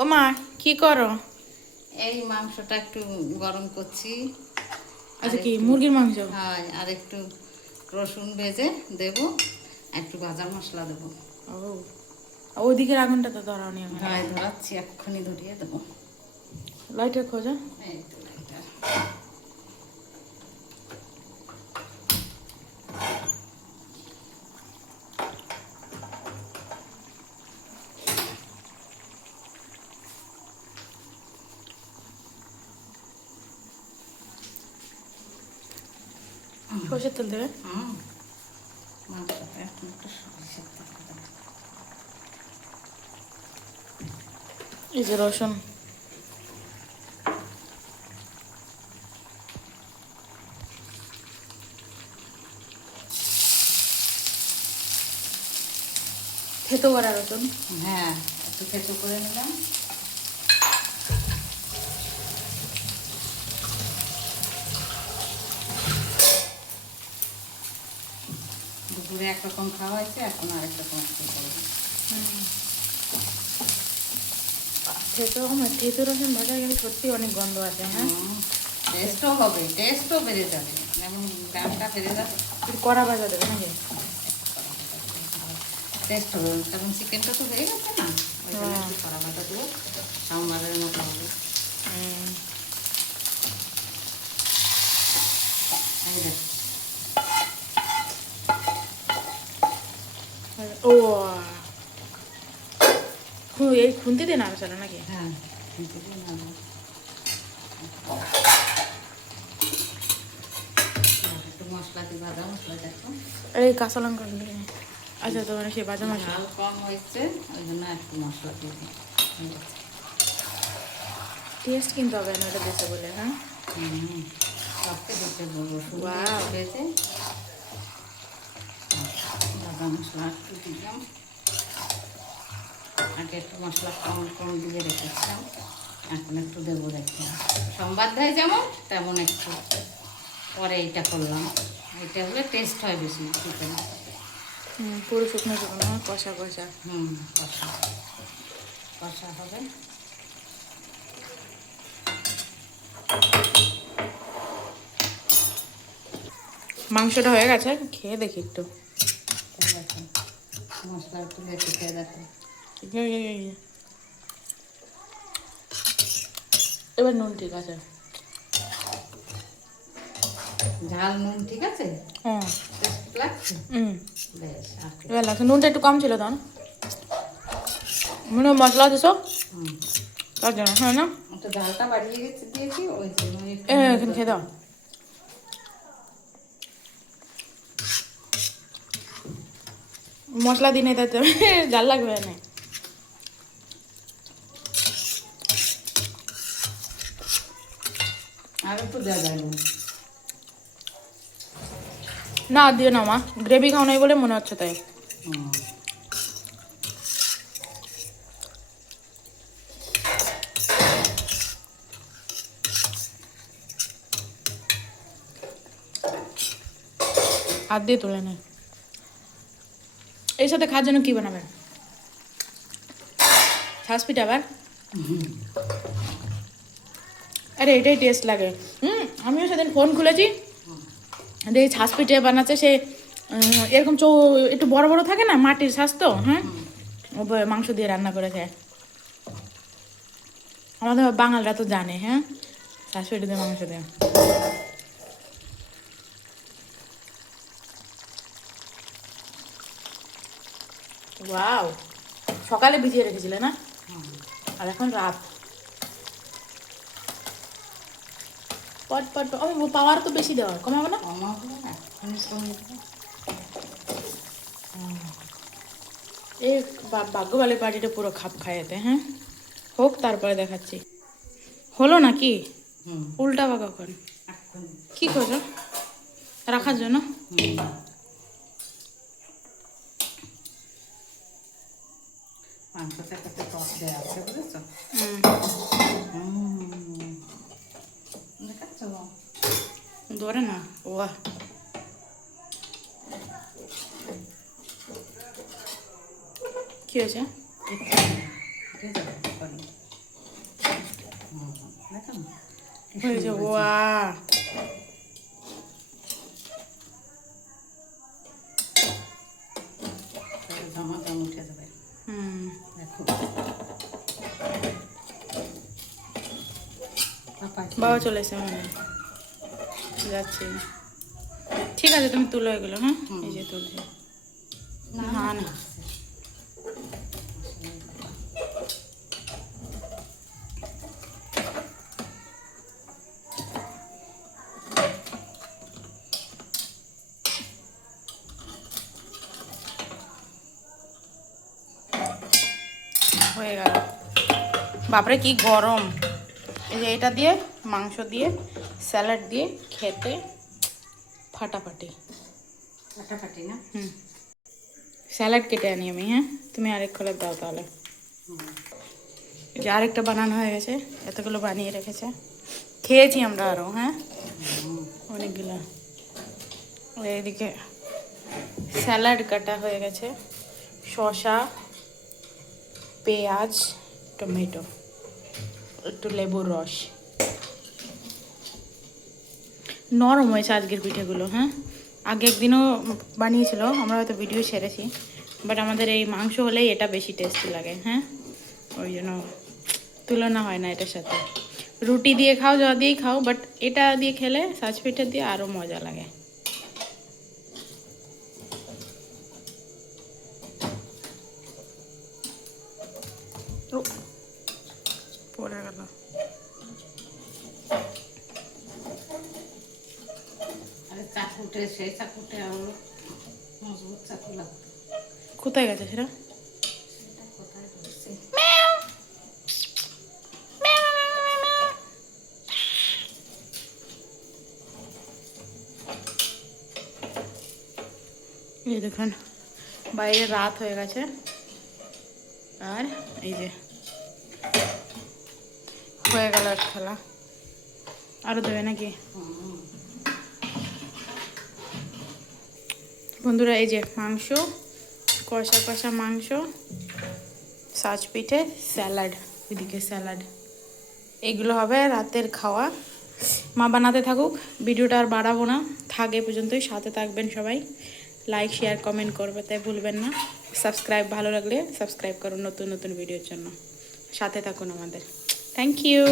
ও মা, কি করো? এই মাংসটা একটু গরম করছি। আচ্ছা, কি মুরগির মাংস? হ্যাঁ, আর একটু রসুন ভেজে দেব, একটু ভাজা মশলা দেবো। ও, ওইদিকের আগুনটা তো ধরাও নি এখন। হ্যাঁ, ধরাচ্ছি, এক্ষুনি ধরিয়ে দেবো। লাইটার খোঁজা। এই তো লাইটার। সর্ষের তেল দেবে? মাংসটা এখন একটু সরিষার তেল দেবো। এই যে রসুন। থেতো করা রসুন। হ্যাঁ, একটু থেতো করে নিলাম। দুপুরে একরকম খাওয়া হয়েছে, এখন আরেক রকম একটু করবো। থেতো রসুন ভাজা কিন্তু সত্যি অনেক গন্ধ আছে। হ্যাঁ, টেস্টও হবে, টেস্টও বেড়ে যাবে, যেমন দামটা বেড়ে যাবে, কড়া ভাজা দেবে নাকি? টেস্ট হবে। কারণ চিকেনটা তো হয়ে গেছে না, ওই জন্য একটু কড়া ভাজা দেবো, সাম্বারের মতো হবে। এই দেখ, ও, এই খুন্তি দিয়ে নাড়াচাড়া নাকি? হ্যাঁ, কিন্তু দিয়ে নাড়বো। একটু মশলা দিয়ে, ভাজা মশলা দেখো। এই কাঁচা লঙ্কা দিয়ে। আচ্ছা, তোমার সেই ভাজা মশলা। ঝাল কম হয়েছে, ওই জন্য একটু মশলা দিয়ে দিই। টেস্ট কিন্তু হবে না এটা দেশে বলে। হ্যাঁ, সবকে দিতে বলবো, শুধু Wow. ভেজে ভাজা মশলা একটু দিলাম। আগে একটু মশলা কম কম দিয়ে রেখেছিলাম, এখন একটু দেবো। দেখতে সোমবার দেয় যেমন তেমন একটু পরে এইটা করলাম। এটা হলে টেস্ট হয় বেশি চিকেন। পুরো শুকনো শুকনো কষা কষা। কষা কষা হবে। মাংসটা হয়ে গেছে, খেয়ে দেখি একটু। দেখো, মশলা একটু বেশি খেয়ে দেখো। এবার নুন ঠিক আছে? ঝাল নুন ঠিক আছে? হ্যাঁ। টেস্ট লাগছে? বেশ। এবার লাগছে, নুনটা একটু কম ছিল তখন। মনে হয় মশলা দিছো তার জন্য, হ্যাঁ না? তো ঝালটা বাড়িয়ে গেছে দিয়েছি, ওই জন্য এখানে খেয়ে দাও। মশলা দিই নাই তাতে জাল লাগবে না। আর একটু দেওয়া যায় না দিও না মা, গ্রেভি খাও নাই বলে মনে হচ্ছে তাই। হাত দিয়ে তুলে নেই। এর সাথে খাওয়ার জন্য কি বানাবেন? ছাঁচ পিঠা আবার? আরে এটাই টেস্ট লাগে। আমিও সেদিন ফোন খুলেছি, দেখি ছাঁচ পিঠে বানাচ্ছে সে। এরকম একটু বড় বড় থাকে না, মাটির ছাঁচ তো। হ্যাঁ, মাংস দিয়ে রান্না করে খায়। আমাদের বাঙালরা তো জানে। হ্যাঁ, ছাঁচ পিঠে দিয়ে মাংস দেয়। ওয়াও, সকালে ভিজিয়ে রেখেছিলে না? আর এখন রাত। পট পট পাওয়ার তো বেশি দেওয়া, কমাবো না? এই ভাগ্যবালী পার্টিটা পুরো খাপ খাইয়েতে। হ্যাঁ, হোক তারপরে দেখাচ্ছি। হলো নাকি? উল্টা বা কখন কি করো রাখার জন্য? মাংসটা কত টক দেওয়া আছে বুঝেছ? দেখাচ্ছ ধরে না? ওয়াহ, কি হয়েছে? হয়েছে ওয়া জমা উঠে যাবে। হুম দেখো পাপা বাবা চলে এসে মানে যাচ্ছি। ঠিক আছে তুমি তুলো এগুলো, হ্যাঁ এই যে তুলছি। না না, না না। হয়ে গেল। বাপরে কি গরম! এই যে এটা দিয়ে মাংস দিয়ে স্যালাড দিয়ে খেতে ফাটাফাটি। ফাটাফাটি না? হুম স্যালাড কেটে আনি আমি, হ্যাঁ তুমি আরেক খোলা দাও তাহলে। এই যে আরেকটা বানানো হয়ে গেছে, এতগুলো বানিয়ে রেখেছে, খেয়েছি আমরা আরও, হ্যাঁ অনেকগুলো। এইদিকে স্যালাড কাটা হয়ে গেছে, শসা, পেঁয়াজ, টমেটো, একটু লেবুর রস। নরম হয়েছে আজকের পিঠেগুলো, হ্যাঁ আগে একদিনও বানিয়েছিল, আমরা হয়তো ভিডিও ছেড়েছি, বাট আমাদের এই মাংস হলেই এটা বেশি টেস্টি লাগে, হ্যাঁ ওই জন্য তুলনা হয় না এটার সাথে। রুটি দিয়ে খাও, যা দিয়েই খাও, বাট এটা দিয়ে খেলে সাজ পিঠে দিয়ে আরও মজা লাগে। ও, পড়ে গেল। আরে চাকুটে, সেই চাকুটে আরো মজবুত চাকু লাগতো। কোথায় গেছে সেটা? সেটা কোথায় ঢুকছে? এই দেখুন বাইরে রাত হয়ে গেছে, আর এই যে হয়ে গেল এক থালা। আরও দেবে নাকি? বন্ধুরা এই যে মাংস, কষা কষা মাংস, সাজ পিঠে, স্যালাড, এদিকে স্যালাড, এগুলো হবে রাতের খাওয়া। মা বানাতে থাকুক, ভিডিওটা আর বাড়াবো না, থাক এ পর্যন্তই। সাথে থাকবেন সবাই, লাইক শেয়ার কমেন্ট করবে তাই ভুলবেন না। সাবস্ক্রাইব, ভালো লাগলে সাবস্ক্রাইব করুন নতুন নতুন ভিডিওর জন্য। সাথে থাকুন আমাদের। Thank you.